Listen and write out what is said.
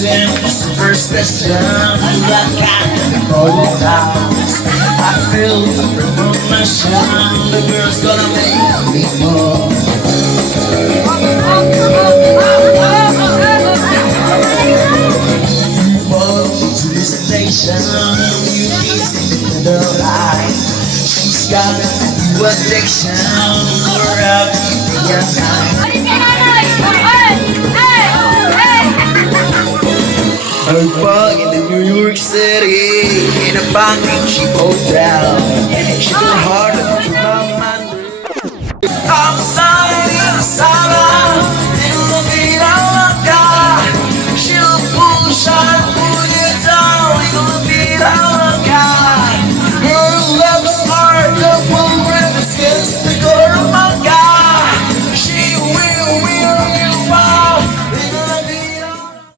Losing superstition, that kind of golden house. I feel the premonition, the girl's gonna make me more. You walk to this station, you keep the light. She's got a new addiction, we're out in your night. Omak in the New York City, in a Bangin she hotel. She too hard to my mind. I'm